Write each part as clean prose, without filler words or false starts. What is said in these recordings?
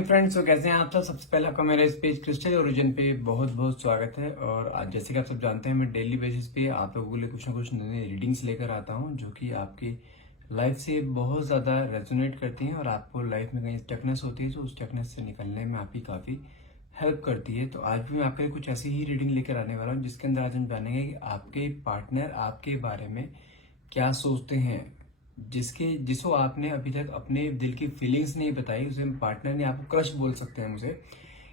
Morning friends. तो कैसे हैं आप सब। सबसे पहले आपका मेरे इस पेज क्रिस्टल ओरिजिन पे बहुत बहुत स्वागत है। और आज जैसे कि आप सब जानते हैं, मैं डेली बेसिस पे आप लोगों के लिए कुछ ना कुछ नई रीडिंग्स लेकर आता हूं जो कि आपकी लाइफ से बहुत ज्यादा रेजोनेट करती हैं और आपको लाइफ में कहीं स्टकनेस होती है तो उस स्टकनेस से निकलने में आपकी काफी हेल्प करती है। तो आज भी मैं आपके लिए कुछ ऐसी ही रीडिंग लेकर आने वाला हूँ जिसके अंदर आज हम जानेंगे कि आपके पार्टनर आपके बारे में क्या सोचते हैं। जिसको आपने अभी तक अपने दिल की फीलिंग्स नहीं बताई, उसे पार्टनर ने आपको क्रश बोल सकते हैं मुझे,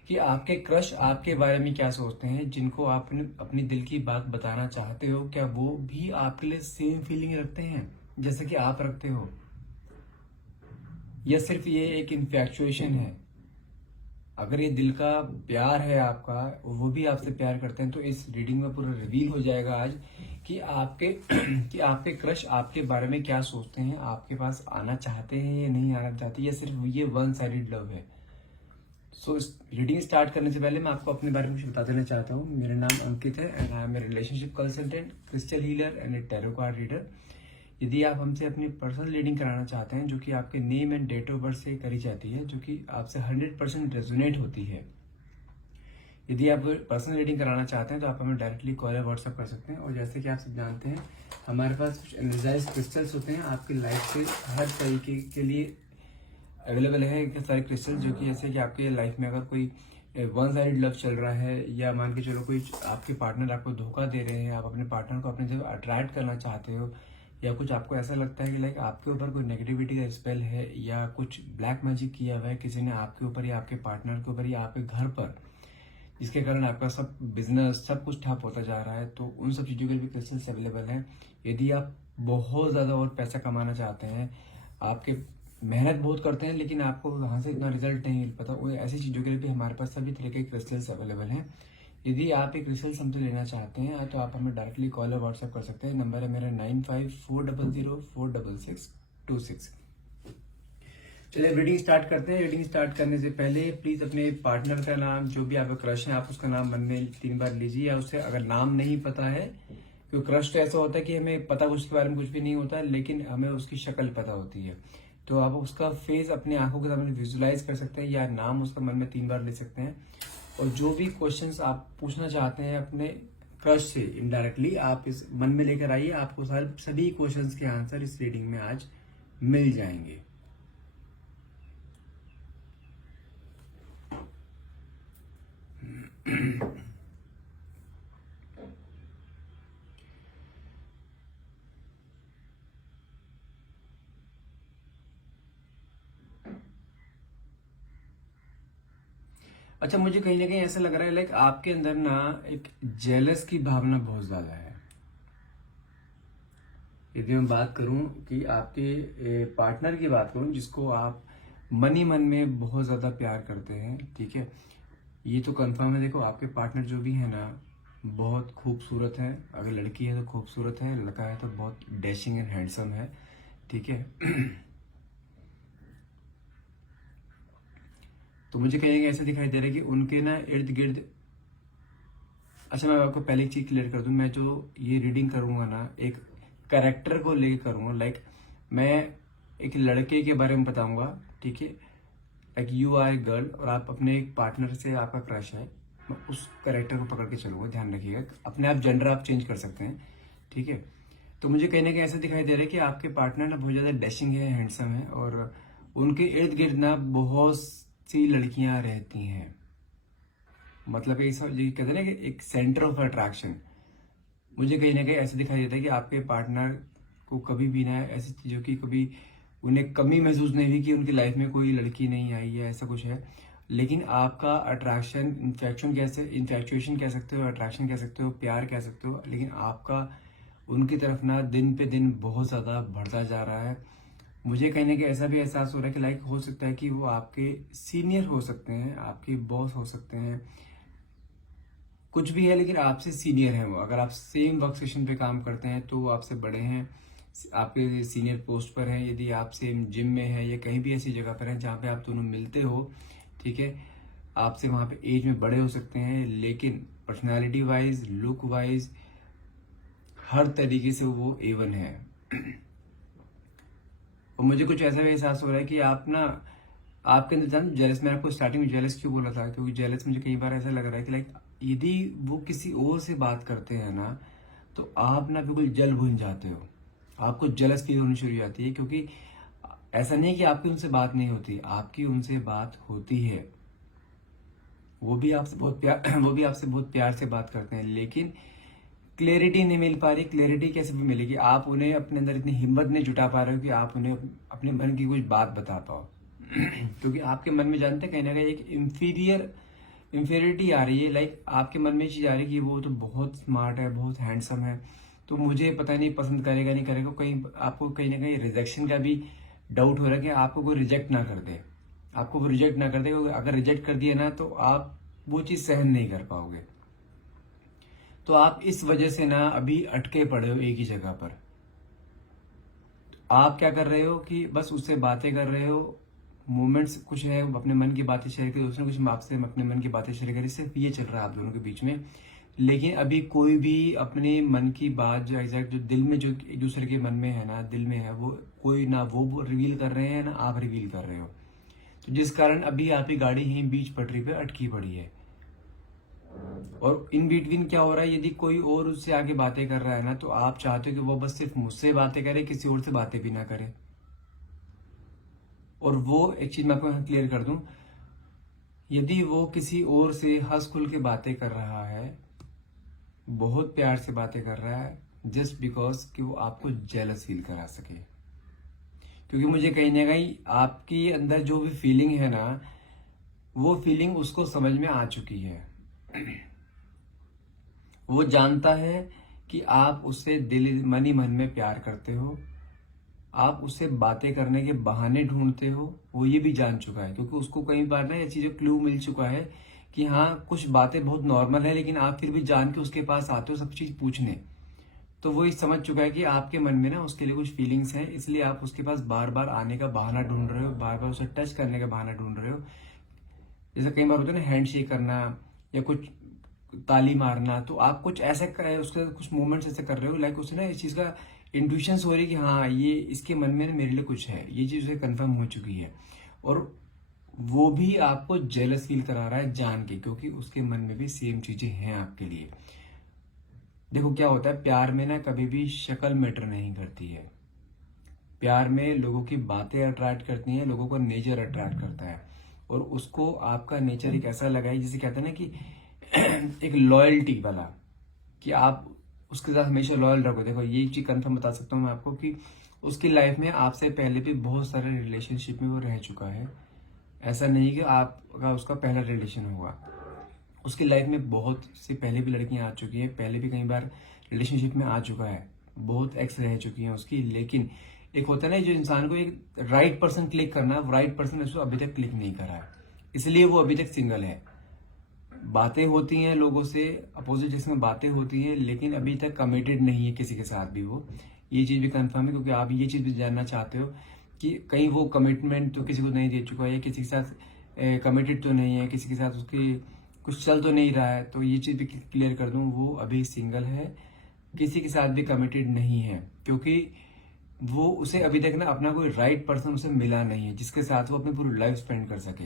कि आपके क्रश आपके बारे में क्या सोचते हैं। जिनको आपने अपनी दिल की बात बताना चाहते हो, क्या वो भी आपके लिए सेम फीलिंग रखते हैं जैसे कि आप रखते हो, या सिर्फ ये एक इन्फैक्चुएशन है। अगर ये दिल का प्यार है आपका, वो भी आपसे प्यार करते हैं, तो इस रीडिंग में पूरा रिवील हो जाएगा आज कि आपके कि आपके क्रश आपके बारे में क्या सोचते हैं, आपके पास आना चाहते हैं या नहीं आना चाहते, या सिर्फ ये वन साइडेड लव है। सो इस रीडिंग स्टार्ट करने से पहले मैं आपको अपने बारे में कुछ बता देना चाहता हूँ। मेरा नाम अंकित है and I am a relationship consultant, crystal healer and a tarot card reader. यदि आप हमसे अपनी पर्सनल रीडिंग कराना चाहते हैं, जो कि आपके name and date of birth से करी जाती है, जो कि आपसे 100% रेजोनेट होती है, यदि आप पर्सनल रीडिंग कराना चाहते हैं तो आप हमें डायरेक्टली कॉल या व्हाट्सएप कर सकते हैं। और जैसे कि आप सब जानते हैं, हमारे पास कुछ एनर्जाइज क्रिस्टल्स होते हैं आपकी लाइफ से हर तरीके के लिए अवेलेबल है। एक सारे क्रिस्टल जो कि जैसे कि आपके लाइफ में अगर कोई वन साइड लव चल रहा है, या मान के चलो कोई आपके पार्टनर आपको धोखा दे रहे हैं, आप अपने पार्टनर को अपनी तरफ अट्रैक्ट करना चाहते हो, या कुछ आपको ऐसा लगता है कि लाइक आपके ऊपर कोई नेगेटिविटी का स्पेल है, या कुछ ब्लैक मैजिक किया हुआ है किसी ने आपके ऊपर या आपके पार्टनर के ऊपर या आपके घर पर, जिसके कारण आपका सब बिजनेस सब कुछ ठप होता जा रहा है, तो उन सब चीज़ों के लिए भी क्रिस्टल्स अवेलेबल हैं। यदि आप बहुत ज़्यादा और पैसा कमाना चाहते हैं, आपके मेहनत बहुत करते हैं लेकिन आपको वहाँ से इतना रिजल्ट नहीं मिल पाता, वो ऐसी चीज़ों के लिए भी हमारे पास सभी तरह के क्रिस्टल्स अवेलेबल हैं। यदि आप एक क्रिस्टल्स हमसे लेना चाहते हैं तो आप हमें डायरेक्टली कॉल और व्हाट्सएप कर सकते हैं। नंबर है मेरा 9540046626। चलिए रीडिंग स्टार्ट करते हैं। रीडिंग स्टार्ट करने से पहले प्लीज अपने पार्टनर का नाम, जो भी आपका क्रश है, आप उसका नाम मन में 3 बार लीजिए, या उससे अगर नाम नहीं पता है, क्योंकि क्रश तो ऐसा होता है कि हमें पता कुछ के बारे में कुछ भी नहीं होता लेकिन हमें उसकी शक्ल पता होती है, तो आप उसका फेस अपने आंखों के सामने विजुलाइज कर सकते हैं, या नाम उसका मन में 3 बार ले सकते हैं। और जो भी क्वेश्चंस आप पूछना चाहते हैं अपने क्रश से इनडायरेक्टली, आप इस मन में लेकर आइए, आपको सभी क्वेश्चंस के आंसर इस रीडिंग में आज मिल जाएंगे। अच्छा, मुझे कहीं ना कहीं ऐसा लग रहा है लाइक आपके अंदर ना एक जेलस की भावना बहुत ज्यादा है। यदि मैं बात करूं कि आपके पार्टनर की बात करूं, जिसको आप मन ही मन में बहुत ज्यादा प्यार करते हैं, ठीक है, ये तो कंफर्म है। देखो, आपके पार्टनर जो भी है ना बहुत खूबसूरत है। अगर लड़की है तो खूबसूरत है, लड़का है तो बहुत डैशिंग एंड हैंडसम है, ठीक है। तो मुझे कहीं ऐसा दिखाई दे रहा है कि उनके ना इर्द गिर्द, अच्छा मैं आपको पहले एक चीज क्लियर कर दूं, मैं जो ये रीडिंग करूंगा ना एक कैरेक्टर को लेकर करूंगा। लाइक मैं एक लड़के के बारे में बताऊंगा, ठीक है, like you are a girl और आप अपने एक पार्टनर से आपका क्रश है, मैं उस कैरेक्टर को पकड़ के चलूंगा। ध्यान रखिएगा, अपने आप जेंडर आप चेंज कर सकते हैं, ठीक है। तो मुझे कहीं ना कहीं ऐसा दिखाई दे रहा है कि आपके पार्टनर ना बहुत ज्यादा डैशिंग है, हैंडसम है, और उनके इर्द गिर्द ना बहुत सी लड़कियां रहती हैं। मतलब ये कहते हैं ना कि एक सेंटर ऑफ अट्रैक्शन। मुझे कहीं ना कहीं ऐसा दिखाई देता है कि आपके पार्टनर को कभी भी ना ऐसी चीजों की कभी उन्हें कमी महसूस नहीं हुई कि उनकी लाइफ में कोई लड़की नहीं आई है, ऐसा कुछ है। लेकिन आपका अट्रैक्शन, इन्फैक्चुएशन कह सकते हो, अट्रैक्शन कह सकते हो, प्यार कह सकते हो, लेकिन आपका उनकी तरफ ना दिन पे दिन बहुत ज्यादा बढ़ता जा रहा है। मुझे कहीं ना कहीं ऐसा भी एहसास हो रहा है कि लाइक हो सकता है कि वो आपके सीनियर हो सकते हैं, आपके बॉस हो सकते हैं, कुछ भी है, लेकिन आपसे सीनियर है वो। अगर आप सेम वर्क सेशन पे काम करते हैं तो वो आपसे बड़े हैं, आपके सीनियर पोस्ट पर हैं। यदि आप सेम जिम में हैं या कहीं भी ऐसी जगह पर हैं जहाँ पे आप दोनों मिलते हो, ठीक है, आपसे वहां पे एज में बड़े हो सकते हैं, लेकिन पर्सनालिटी वाइज, लुक वाइज, हर तरीके से वो A1 है। और मुझे कुछ ऐसा भी एहसास हो रहा है कि आप ना आपके अंदर जान जेलस, मैं आपको स्टार्टिंग में जेलस क्यों बोला था, क्योंकि जेलस मुझे कई बार ऐसा लग रहा है कि लाइक यदि वो किसी और से बात करते हैं ना, तो आप ना बिल्कुल जल भुन जाते हो, आपको जेलस फील होनी शुरू हो जाती है। क्योंकि ऐसा नहीं है कि आपकी उनसे बात नहीं होती, आपकी उनसे बात होती है, वो भी आपसे बहुत प्यार वो भी आपसे बहुत प्यार से बात करते हैं, लेकिन क्लैरिटी नहीं मिल पा रही। क्लैरिटी कैसे भी मिलेगी, आप उन्हें अपने अंदर इतनी हिम्मत नहीं जुटा पा रहे हो कि आप उन्हें अपने मन की कुछ बात बता पाओ। क्योंकि आपके मन में जानते हैं कहीं ना कहीं एक इंफीरियरिटी आ रही है। लाइक आपके मन में ये चीज आ रही है कि वो तो बहुत स्मार्ट है, बहुत हैंडसम है, तो मुझे पता नहीं पसंद करेगा नहीं करेगा। कहीं आपको कहीं ना कहीं रिजेक्शन का भी डाउट हो रहा है कि आपको कोई रिजेक्ट ना कर दे, आपको वो रिजेक्ट ना कर दे, क्योंकि अगर रिजेक्ट कर दिया ना तो आप वो चीज सहन नहीं कर पाओगे। तो आप इस वजह से ना अभी अटके पड़े हो एक ही जगह पर। आप क्या कर रहे हो कि बस उससे बातें कर रहे हो, मोमेंट्स कुछ है, अपने मन की बातें शेयर करी, उसने कुछ आपसे अपने मन की बातें शेयर करी, सिर्फ ये चल रहा है आप दोनों के बीच में। लेकिन अभी कोई भी अपने मन की बात जो एग्जैक्ट जो दिल में जो एक दूसरे के मन में है ना, दिल में है, वो कोई ना वो रिवील कर रहे हैं ना आप रिवील कर रहे हो। तो जिस कारण अभी आपकी गाड़ी यहीं बीच पटरी पे अटकी पड़ी है। और इन बिटवीन क्या हो रहा है, यदि कोई और उससे आगे बातें कर रहा है ना, तो आप चाहते हो कि वो बस सिर्फ मुझसे बातें करे, किसी और से बातें भी ना करे। और वो एक चीज मैं आपको क्लियर कर दूं, यदि वो किसी और से हंस खुल के बातें कर रहा है, बहुत प्यार से बातें कर रहा है, जस्ट बिकॉज कि वो आपको जेलस फील करा सके। क्योंकि मुझे कहीं ना कहीं आपके अंदर जो भी फीलिंग है ना, वो फीलिंग उसको समझ में आ चुकी है। वो जानता है कि आप उससे दिल मन ही मन में प्यार करते हो, आप उससे बातें करने के बहाने ढूंढते हो, वो ये भी जान चुका है। क्योंकि उसको कई बार ना ये चीजें क्लू मिल चुका है कि हाँ कुछ बातें बहुत नॉर्मल है, लेकिन आप फिर भी जान के उसके पास आते हो सब चीज पूछने। तो वो ये समझ चुका है कि आपके मन में ना उसके लिए कुछ फीलिंग्स हैं, इसलिए आप उसके पास बार बार आने का बहाना ढूंढ रहे हो, बार बार उसे टच करने का बहाना ढूंढ रहे हो। जैसे कई बार होता है ना हैंड शेक करना या कुछ ताली मारना, तो आप कुछ ऐसे उसके कुछ मूवमेंट्स ऐसे कर रहे हो, लाइक उसे ना इस चीज का इंट्यूशन हो रही है कि हाँ ये इसके मन में ना मेरे लिए कुछ है, ये चीज उसे कंफर्म हो चुकी है। और वो भी आपको जेलस फील करा रहा है जान के, क्योंकि उसके मन में भी सेम चीजें हैं आपके लिए। देखो क्या होता है, प्यार में ना कभी भी शक्ल मैटर नहीं करती है। प्यार में लोगों की बातें अट्रैक्ट करती हैं, लोगों का नेचर अट्रैक्ट करता है। और उसको आपका नेचर एक ऐसा लगा है, जिसे कहते हैं ना कि एक लॉयल्टी वाला, कि आप उसके साथ हमेशा लॉयल रखो। देखो ये चीज कंफर्म बता सकता हूँ मैं आपको कि उसकी लाइफ में आपसे पहले भी बहुत सारे रिलेशनशिप में वो रह चुका है। ऐसा नहीं कि आपका उसका पहला रिलेशन होगा। उसकी लाइफ में बहुत से पहले भी लड़कियां आ चुकी हैं, पहले भी कई बार रिलेशनशिप में आ चुका है, बहुत एक्स रह चुकी हैं उसकी। लेकिन एक होता है ना जो इंसान को एक राइट पर्सन क्लिक करना, राइट पर्सन उसको अभी तक क्लिक नहीं करा है, इसलिए वो अभी तक सिंगल है। बातें होती हैं लोगों से, अपोजिट जेक्स में बातें होती हैं, लेकिन अभी तक कमिटेड नहीं है किसी के साथ भी वो। ये चीज भी कंफर्म है, क्योंकि आप ये चीज भी जानना चाहते हो कि कहीं वो कमिटमेंट तो किसी को नहीं दे चुका है, या किसी के साथ कमिटेड तो नहीं है, किसी के साथ उसके कुछ चल तो नहीं रहा है। तो ये चीज भी क्लियर कर दूं, वो अभी सिंगल है, किसी के साथ भी कमिटेड नहीं है, क्योंकि वो उसे अभी तक ना अपना कोई राइट पर्सन उसे मिला नहीं है जिसके साथ वो अपनी पूरी लाइफ स्पेंड कर सके।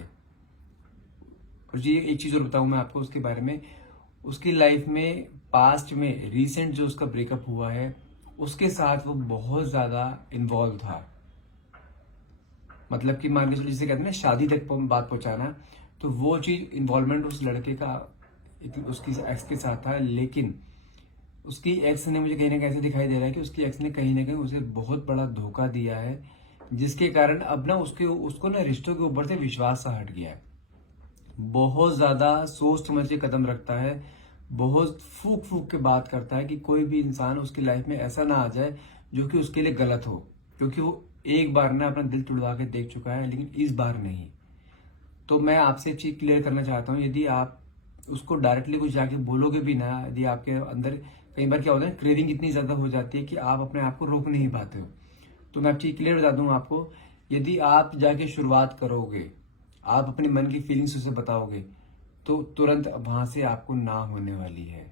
और जी एक चीज और बताऊं मैं आपको उसके बारे में, उसकी लाइफ में पास्ट में रिसेंट जो उसका ब्रेकअप हुआ है, उसके साथ वो बहुत ज्यादा इन्वॉल्व था। मतलब कि मान के चलो जिसे कहते हैं ना शादी तक बात पहुंचाना, तो वो चीज इन्वॉल्वमेंट उस लड़के का उसकी एक्स के साथ था। लेकिन उसकी एक्स ने, मुझे कहीं ना कहीं ऐसे दिखाई दे रहा है कि उसकी एक्स ने कहीं ना कहीं उसे बहुत बड़ा धोखा दिया है, जिसके कारण अब ना उसको ना रिश्तों के ऊपर से विश्वास सा हट गया है। बहुत ज्यादा सोच समझ के कदम रखता है, बहुत फूक फूक के बात करता है कि कोई भी इंसान उसकी लाइफ में ऐसा ना आ जाए जो कि उसके लिए गलत हो। क्योंकि वो एक बार ना अपना दिल तुड़वा के देख चुका है, लेकिन इस बार नहीं। तो मैं आपसे एक चीज क्लियर करना चाहता हूँ, यदि आप उसको डायरेक्टली कुछ जाके बोलोगे भी ना, यदि आपके अंदर कई बार क्या होता है क्रेविंग इतनी ज्यादा हो जाती है कि आप अपने आप को रोक नहीं पाते हो। तो मैं आप चीज क्लियर बता दूं आपको, यदि आप जाके शुरुआत करोगे, आप अपने मन की फीलिंग्स उसे बताओगे, तो तुरंत वहां से आपको ना होने वाली है।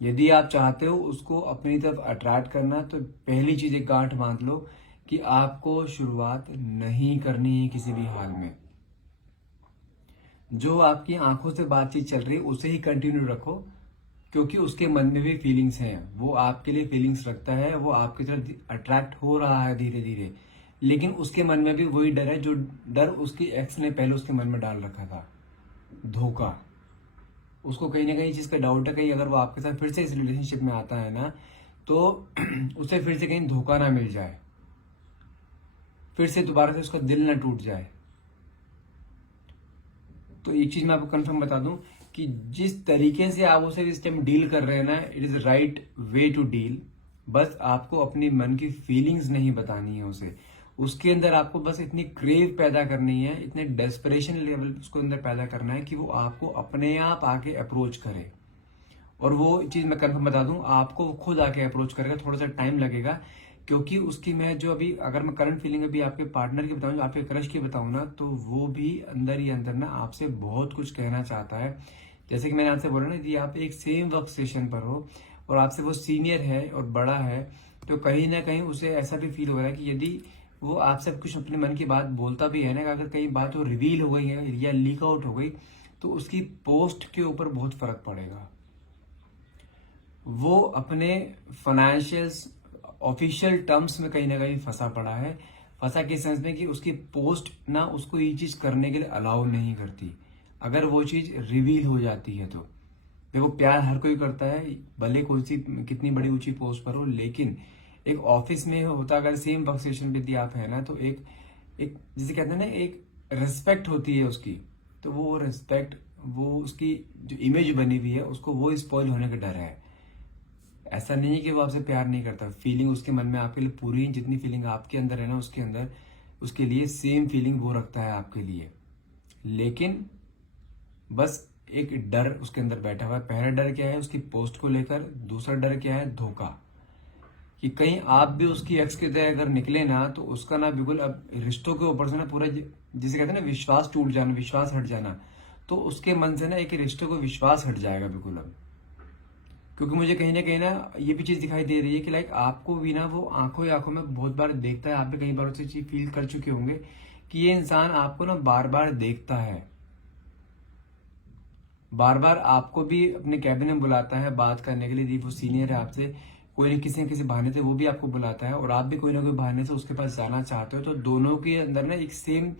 यदि आप चाहते हो उसको अपनी तरफ अट्रैक्ट करना, तो पहली चीज एक गांठ बांध लो कि आपको शुरुआत नहीं करनी है किसी भी हाल में। जो आपकी आंखों से बातचीत चल रही है उसे ही कंटिन्यू रखो, क्योंकि उसके मन में भी फीलिंग्स हैं, वो आपके लिए फीलिंग्स रखता है, वो आपकी तरफ अट्रैक्ट हो रहा है धीरे धीरे, लेकिन उसके मन में भी वही डर है जो डर उसकी एक्स ने पहले उसके मन में डाल रखा था, धोखा। उसको कहीं ना कहीं चीज का डाउट है, कहीं अगर वो आपके साथ फिर से इस रिलेशनशिप में आता है ना, तो उसे फिर से कहीं धोखा ना मिल जाए, फिर से दोबारा से उसका दिल ना टूट जाए। तो एक चीज मैं आपको कंफर्म बता दूं कि जिस तरीके से आप उसे इस टाइम डील कर रहे हैं ना, it is right way to deal. बस आपको अपनी मन की फीलिंग्स नहीं बतानी है उसे, उसके अंदर आपको बस इतनी क्रेव पैदा करनी है, इतने डेस्परेशन लेवल उसको अंदर पैदा करना है कि वो आपको अपने आप आके अप्रोच करे। और वो चीज मैं कंफर्म बता दूं, आपको खुद आके अप्रोच करेगा, थोड़ा सा टाइम लगेगा, क्योंकि उसकी मैं जो अभी अगर मैं करंट फीलिंग अभी आपके पार्टनर की बताऊं, आपके क्रश की बताऊं ना, तो वो भी अंदर ही अंदर ना आपसे बहुत कुछ कहना चाहता है। जैसे कि मैंने आपसे बोला ना, यदि आप एक सेम वर्क स्टेशन पर हो और आपसे वो सीनियर है और बड़ा है, तो कहीं ना कहीं उसे ऐसा भी फील हो रहा है कि यदि वो आपसे कुछ अपने मन की बात बोलता भी है ना, अगर कहीं बात वो रिवील हो गई है या लीक आउट हो गई, तो उसकी पोस्ट के ऊपर बहुत फर्क पड़ेगा। वो अपने फाइनेंशियल्स ऑफिशियल टर्म्स में कहीं ना कहीं फंसा पड़ा है, फंसा किस सेंस में कि उसकी पोस्ट ना उसको ये चीज करने के लिए अलाउ नहीं करती। अगर वो चीज रिवील हो जाती है तो देखो, प्यार हर कोई करता है, भले कोई सी कितनी बड़ी ऊंची पोस्ट पर हो, लेकिन एक ऑफिस में होता अगर सेम वर्क स्टेशन पे यदि आप है ना, तो एक एक जिसे कहते हैं ना, एक रिस्पेक्ट होती है उसकी, तो वो रिस्पेक्ट, वो उसकी जो इमेज बनी हुई है उसको वो स्पॉइल होने का डर है। ऐसा नहीं है कि वो आपसे प्यार नहीं करता, फीलिंग उसके मन में आपके लिए पूरी, जितनी फीलिंग आपके अंदर है ना उसके अंदर, उसके लिए सेम फीलिंग वो रखता है आपके लिए। लेकिन बस एक डर उसके अंदर बैठा हुआ है। पहला डर क्या है उसकी पोस्ट को लेकर, दूसरा डर क्या है धोखा, कि कहीं आप भी उसकी एक्स की तरह अगर निकले ना, तो उसका ना बिल्कुल अब रिश्तों के ऊपर से ना पूरा, जिसे कहते हैं ना विश्वास टूट जाना, विश्वास हट जाना, तो उसके मन से ना एक रिश्तों को विश्वास हट जाएगा बिल्कुल अब। क्योंकि मुझे कहीं ना ये भी चीज दिखाई दे रही है कि लाइक आपको भी ना वो आंखों ही आंखों में बहुत बार देखता है, आप भी कई बार उसे चीज फील कर चुके होंगे कि ये इंसान आपको ना बार बार देखता है, बार बार आपको भी अपने कैबिन में बुलाता है बात करने के लिए। वो सीनियर है आपसे, कोई न किसी बहाने से वो भी आपको बुलाता है, और आप भी कोई ना कोई बहाने से उसके पास जाना चाहते हो, तो दोनों के अंदर ना एक सेम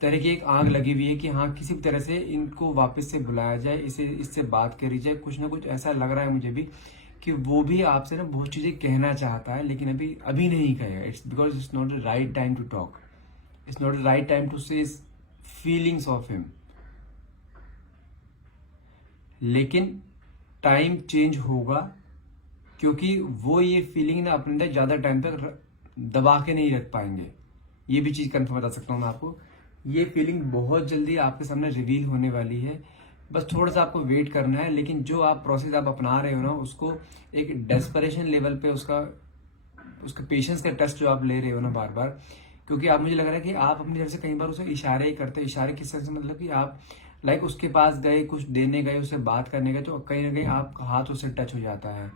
तरह की एक आग लगी हुई है कि हाँ किसी तरह से इनको वापस से बुलाया जाए, इसे इससे बात करी जाए। कुछ ना कुछ ऐसा लग रहा है मुझे भी कि वो भी आपसे ना बहुत चीजें कहना चाहता है, लेकिन अभी अभी नहीं कहेगा। It's because it's not the right time to talk, it's not the right time to say feelings of him. लेकिन टाइम चेंज होगा, क्योंकि वो ये फीलिंग ना अपने अंदर ज्यादा टाइम तक दबा के नहीं रख पाएंगे। ये भी चीज कंफर्म बता सकता हूं मैं आपको, ये फीलिंग बहुत जल्दी आपके सामने रिवील होने वाली है। बस थोड़ा सा आपको वेट करना है, लेकिन जो आप प्रोसेस आप अपना रहे हो ना, उसको एक डेस्परेशन लेवल पे उसका पेशेंस का टेस्ट जो आप ले रहे हो ना बार बार, क्योंकि आप, मुझे लग रहा है कि आप अपनी तरफ से कई बार उसे इशारे ही करते हैं। इशारे किस तरह से, मतलब कि आप लाइक उसके पास गए, कुछ देने गए, उससे बात करने गए, तो कहीं ना कहीं आपका हाथ उससे टच हो जाता है,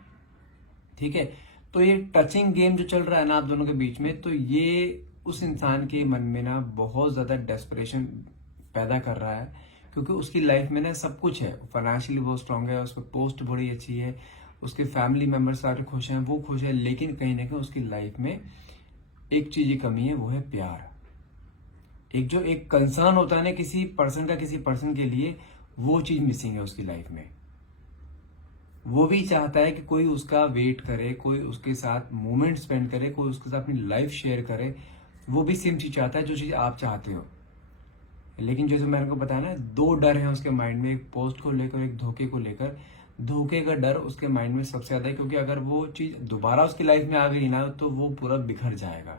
ठीक है। तो ये टचिंग गेम जो चल रहा है ना आप दोनों के बीच में, तो ये उस इंसान के मन में ना बहुत ज्यादा डेस्परेशन पैदा कर रहा है, क्योंकि उसकी लाइफ में ना सब कुछ है, फाइनेंशियली बहुत स्ट्रांग है, उसकी पोस्ट बड़ी अच्छी है, उसके फैमिली मेंबर्स सारे खुश हैं, वो खुश है, लेकिन कहीं ना कहीं उसकी लाइफ में एक चीज की कमी है, वो है प्यार। एक जो एक कंसर्न होता है ना किसी पर्सन का किसी पर्सन के लिए, वो चीज मिसिंग है उसकी लाइफ में। वो भी चाहता है कि कोई उसका वेट करे, कोई उसके साथ मोमेंट स्पेंड करे, कोई उसके साथ अपनी लाइफ शेयर करे। वो भी सेम चीज चाहता है जो चीज आप चाहते हो। लेकिन जैसे मैंने को बताया ना, दो डर है उसके माइंड में, एक पोस्ट को लेकर, एक धोखे को लेकर। धोखे का डर उसके माइंड में सबसे ज्यादा है, क्योंकि अगर वो चीज दोबारा उसकी लाइफ में आ गई ना, तो वो पूरा बिखर जाएगा।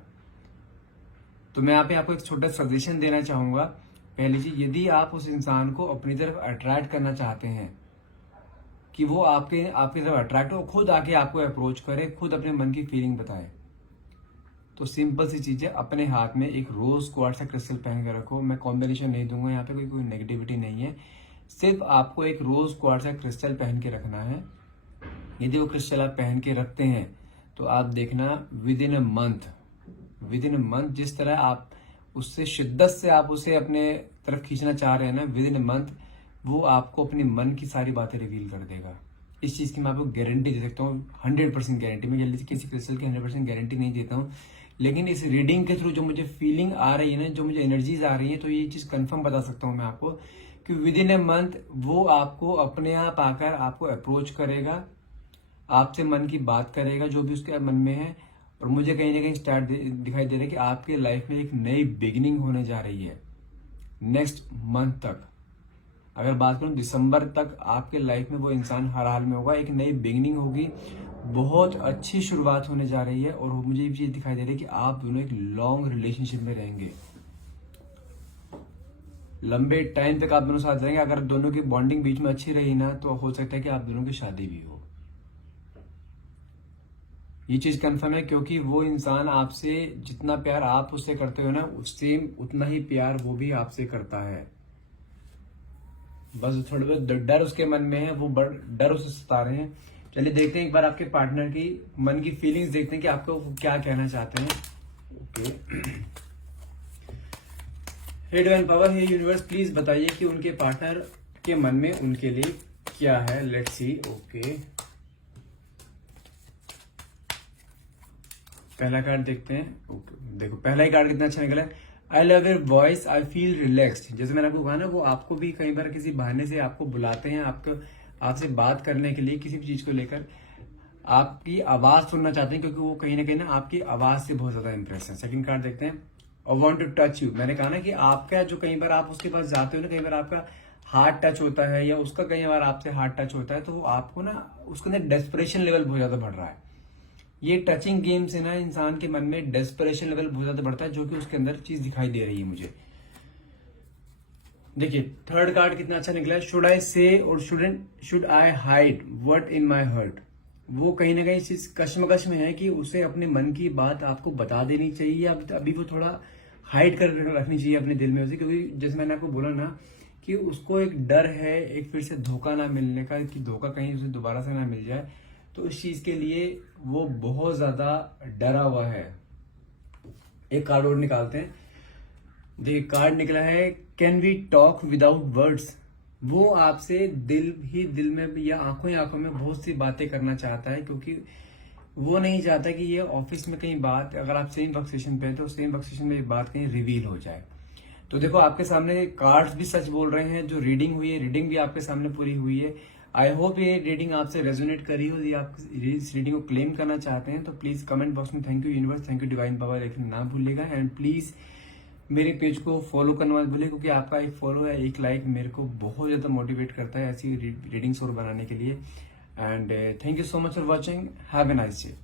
तो मैं यहाँ पे आपको एक छोटा सजेशन देना चाहूंगा। पहली चीज, यदि आप उस इंसान को अपनी तरफ अट्रैक्ट करना चाहते हैं, कि वो आपके आपकी तरफ अट्रैक्ट हो, खुद आके आपको अप्रोच करे, खुद अपने मन की फीलिंग बताए, तो सिंपल सी चीज है, अपने हाथ में एक रोज क्वार्ट्ज का क्रिस्टल पहन के रखो। मैं कॉम्बिनेशन नहीं दूंगा यहाँ पे, कोई नेगेटिविटी नहीं है, सिर्फ आपको एक रोज क्वार्ट्ज का क्रिस्टल पहन के रखना है। यदि वो क्रिस्टल आप पहन के रखते हैं, तो आप देखना with in a month with in a month जिस तरह आप उससे शिद्दत से आप उसे अपने तरफ खींचना चाह रहे हैं ना, विद इन अ मंथ वो आपको अपने मन की सारी बातें रिवील कर देगा। इस चीज की मैं आपको गारंटी दे सकता हूँ, 100% गारंटी। मैं जल्दी किसी क्रिस्टल की 100% गारंटी नहीं देता हूँ, लेकिन इस रीडिंग के थ्रू जो मुझे फीलिंग आ रही है ना, जो मुझे एनर्जीज आ रही है, तो ये चीज कंफर्म बता सकता हूँ मैं आपको कि विद इन ए मंथ वो आपको अपने आप आकर आपको अप्रोच करेगा, आपसे मन की बात करेगा जो भी उसके मन में है। और मुझे कहीं ना कहीं स्टार्ट दिखाई दे रहा है कि आपके लाइफ में एक नई बिगिनिंग होने जा रही है नेक्स्ट मंथ तक। अगर बात करूं दिसंबर तक आपके लाइफ में वो इंसान हर हाल में होगा, एक नई बिगिनिंग होगी, बहुत अच्छी शुरुआत होने जा रही है। और मुझे ये चीज दिखाई दे रही है कि आप दोनों एक लॉन्ग रिलेशनशिप में रहेंगे, लंबे टाइम तक आप दोनों साथ रहेंगे। अगर दोनों की बॉन्डिंग बीच में अच्छी रही ना, तो हो सकता है कि आप दोनों की शादी भी हो। ये चीज कंफर्म है, क्योंकि वो इंसान आपसे जितना प्यार आप उससे करते हो ना, सेम उतना ही प्यार वो भी आपसे करता है। बस थोड़ा बहुत डर उसके मन में है, वो डर उसे सता रहे हैं। चलिए देखते हैं एक बार आपके पार्टनर की मन की फीलिंग्स, देखते हैं कि आपको क्या कहना चाहते हैं। Okay, hey divine power, hey universe, please बताइए कि उनके पार्टनर के मन में उनके लिए क्या है। Let's see. ओके, पहला कार्ड देखते हैं। ओके, देखो पहला ही कार्ड कितना अच्छा निकला है। I love your voice, I feel relaxed. जैसे मैंने आपको कहा ना, वो आपको भी कई बार किसी बहाने से आपको बुलाते हैं, आपसे बात करने के लिए, किसी भी चीज को लेकर आपकी आवाज सुनना चाहते हैं, क्योंकि वो कहीं ना आपकी आवाज से बहुत ज्यादा इंप्रेस है। सेकंड कार्ड देखते हैं। I want to touch you. मैंने कहा ना कि आपका जो कई बार आप उसके पास जाते हो ना, कई बार आपका हार्ट टच होता है या उसका कई बार आपसे हार्ट टच होता है, तो वो आपको ना उसके अंदर डेस्परेशन लेवल बहुत ज्यादा बढ़ रहा है। ये टचिंग गेम से ना इंसान के मन में डेस्परेशन लेवल बहुत ज्यादा बढ़ता है, जो कि उसके अंदर चीज दिखाई दे रही है मुझे। देखिए थर्ड कार्ड कितना अच्छा निकला है। शुड आई से और should I hide what in my hurt. वो कहीं ना कहीं चीज कश्मकश में है कि उसे अपने मन की बात आपको बता देनी चाहिए, अभी वो थोड़ा हाइड कर रखनी चाहिए अपने दिल में उसे, क्योंकि जैसे मैंने आपको बोला ना कि उसको एक डर है एक फिर से धोखा ना मिलने का, कि धोखा कहीं उसे दोबारा से ना मिल जाए। तो इस चीज के लिए वो बहुत ज्यादा डरा हुआ है। एक कार्ड और निकालते हैं। देखिए कार्ड निकला है, can we talk without words. वो आपसे दिल में या आंखों ही आंखों में बहुत सी बातें करना चाहता है, क्योंकि वो नहीं चाहता कि ये ऑफिस में कहीं बात, अगर आप सेम वर्क स्टेशन पे है तो सेम वर्क स्टेशन में ये बात कहीं रिवील हो जाए। तो देखो आपके सामने कार्ड्स भी सच बोल रहे हैं। जो रीडिंग हुई है, रीडिंग भी आपके सामने पूरी हुई है। आई होप ये रीडिंग आपसे रेजोनेट करी हो, या आप इस रीडिंग को क्लेम करना चाहते हैं तो प्लीज कमेंट बॉक्स में thank you universe, thank you divine power लिखना ना भूलिएगा। एंड प्लीज मेरे पेज को फॉलो करना मत भूलिए, क्योंकि आपका एक फॉलो या एक लाइक मेरे को बहुत ज्यादा मोटिवेट करता है ऐसी रीडिंग्स और बनाने के लिए। And thank you so much for watching. Have a nice day.